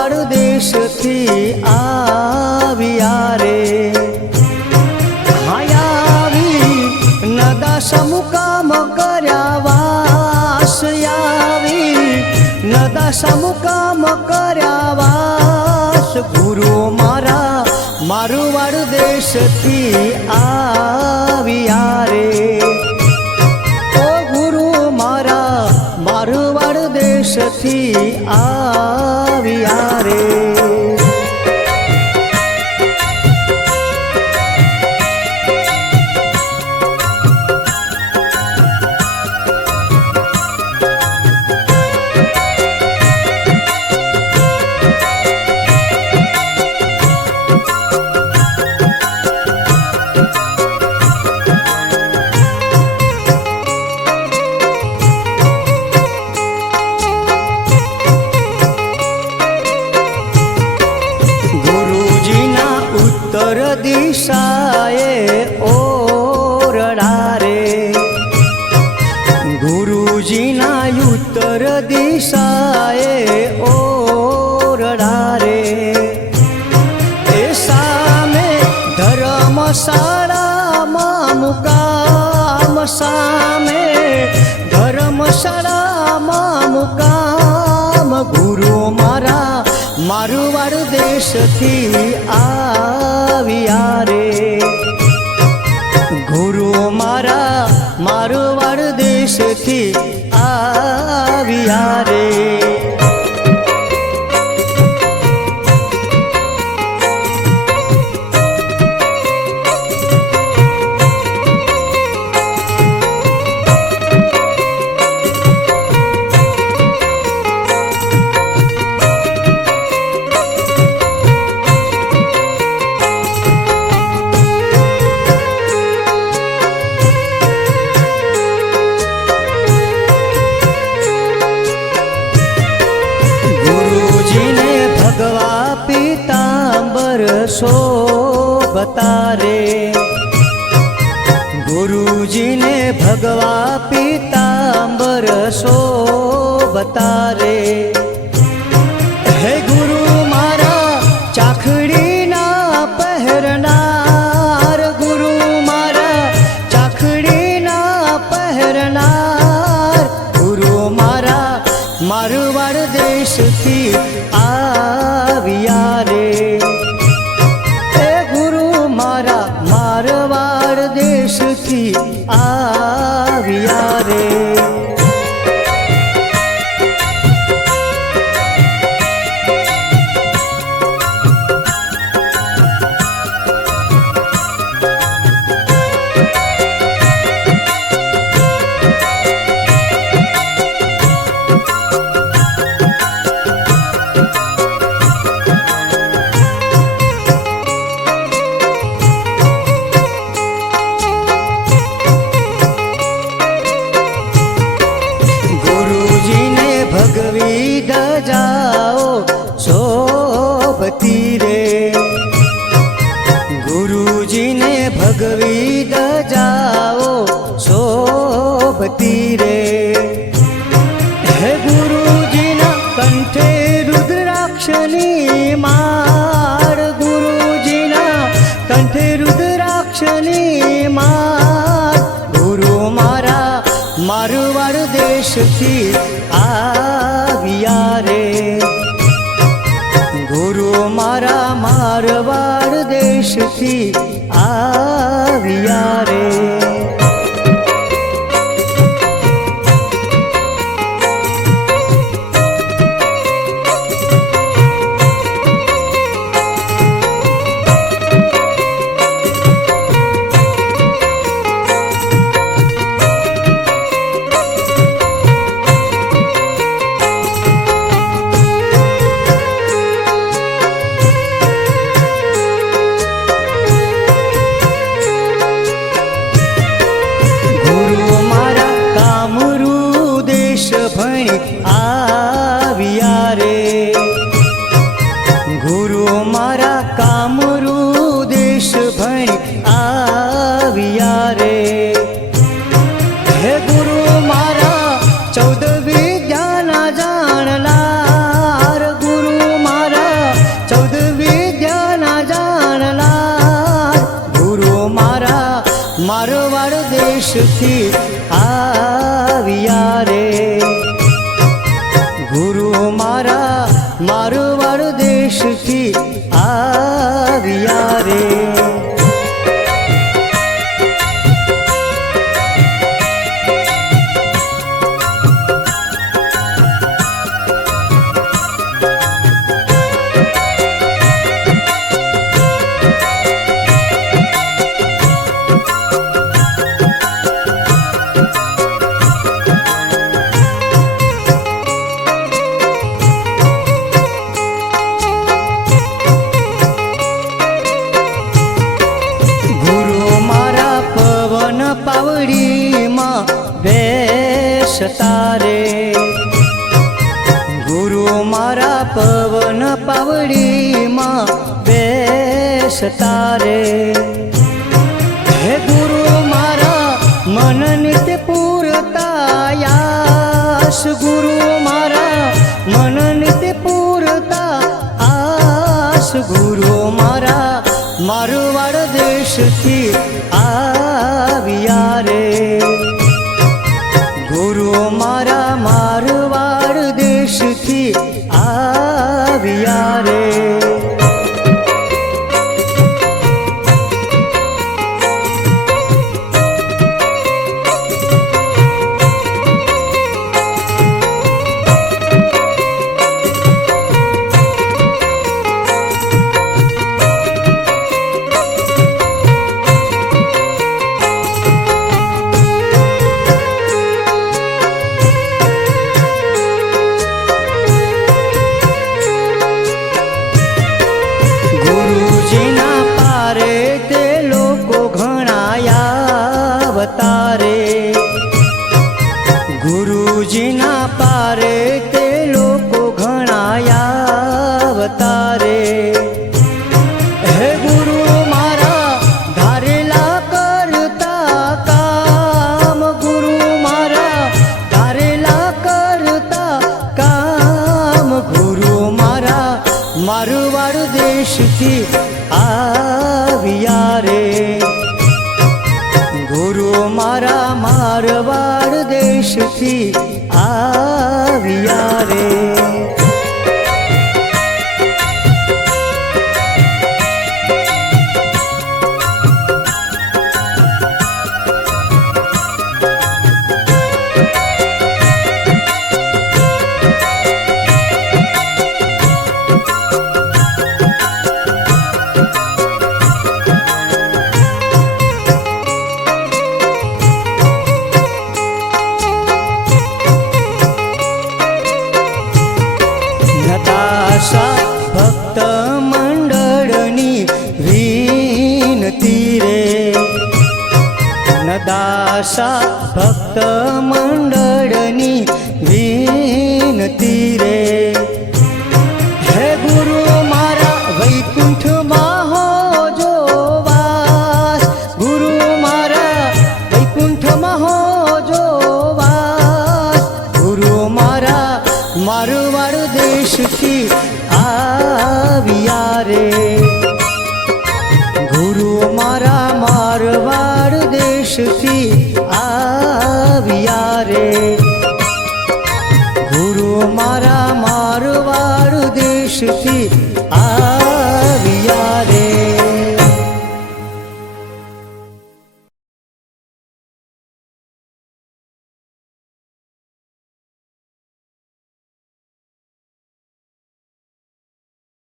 મારવાડ દેશથી આવ્યા રે આવી નદાસા મુકામ કર્યા વાસ આવી નદાસા મુકામ કર્યા વાસ ગુરુ મારા મારવાડ દેશથી આવ્યા રે ઓ ગુરુ મારા મારવાડ દેશથી આવ્યા રે ઉત્તર દિશાએ ઓરડા રે ગુરુજીના ઉત્તર દિશાએ ઓરડા રે એ સામે ધર્મશાળામાં મુકામ સામે ધર્મશાળામાં મુકામ ગુરુ મારા મારવાડ દેશથી આવ્યા રે ગુરુ મારા મારવાડ દેશથી આવ્યા રે ભગવા પીતાંબર શોભતા રે ગુરુજીને ભગવા પીતાંબર શોભતા રે હે ગુરુ મારા ચાખડીના પહેરનાર ગુરુ મારા ચાખડીના પહેરનાર ગુરુ મારા મારવાડ દેશથી આવ્યા રે એ ગુરુ મારા મારવાડ દેશથી આવ્યા રે ભગવી ગજાઓ શોભતી રે ગુરુજીને ભગવી ગજાઓ શોભતી રે હે ગુરુજીના કંઠે રુદ્રાક્ષની માળ ગુરુજીના કંઠે રુદ્રાક્ષની માળ ગુરુ મારા મારવાડ દેશથી આવ્યા રે ગુરુ મારા મારવાડ દેશથી આવ્યા રે ભણી આવ્યા રે ગુરુ મારા કામરૂ દેશ ભણી આવ્યા રે હે ગુરુ મારા 14 વિદ્યાના જાણનાર ગુરુ મારા દેશથી આવ્યા રે. પાવડીમાં બેસતા રે. ગુરુ મારા પવન પાવડીમાં બેસતા રે. હે ગુરુ મારા મન નિત્ય પૂરતા યાસ. ગુરુ મારા મન નિત્ય પૂરતા આસ. ગુરુ મારા મારવાડ દેશથી આવ્યા રે. ગુરુ મારા મારવાડ દેશથી આવ્યા રે. ગુરુજીના પારે તે લોકો ઘણા આવતા રે. હે ગુરુ મારા ધારેલા કરતા કામ. ગુરુ મારા ધારેલા કરતા કામ. ગુરુ મારા મારવાડ દેશથી આવ્યા રે. ગુરુ મારા મારવાડ દેશથી આવ્યા રે. ભક્ત મંડળની વિનતી રે. નદાસા ભક્ત મંડળની વિનતી રે. હે ગુરુ મારા વૈકુંઠમાં હો જો વાસ. ગુરુ મારા વૈકુંઠમાં હો જો વાસ. ગુરુ મારા મારવાડ દેશથી આવ્યા રે. ગુરુ મારા મારવાડ દેશથી આવ્યા રે. ગુરુ મારા મારવાડ દેશથી